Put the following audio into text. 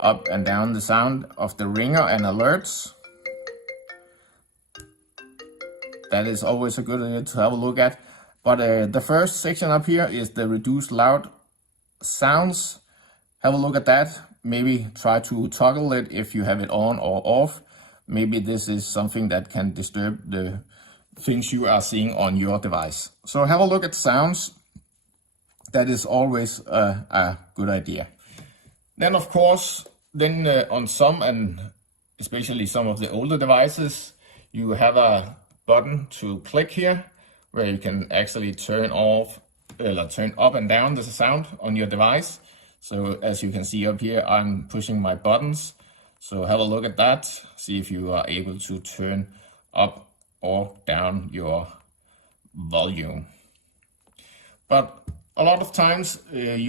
up and down the sound of the ringer and alerts. That is always a good idea to have a look at. But the first section up here is the reduce loud sounds. Have a look at that. Maybe try to toggle it if you have it on or off. Maybe this is something that can disturb the things you are seeing on your device. So have a look at sounds. That is always a good idea. Then of course, on some, and especially some of the older devices, you have a button to click here where you can actually turn up and down the sound on your device. So as you can see up here, I'm pushing my buttons. So have a look at that. See if you are able to turn up or down your volume. But a lot of times you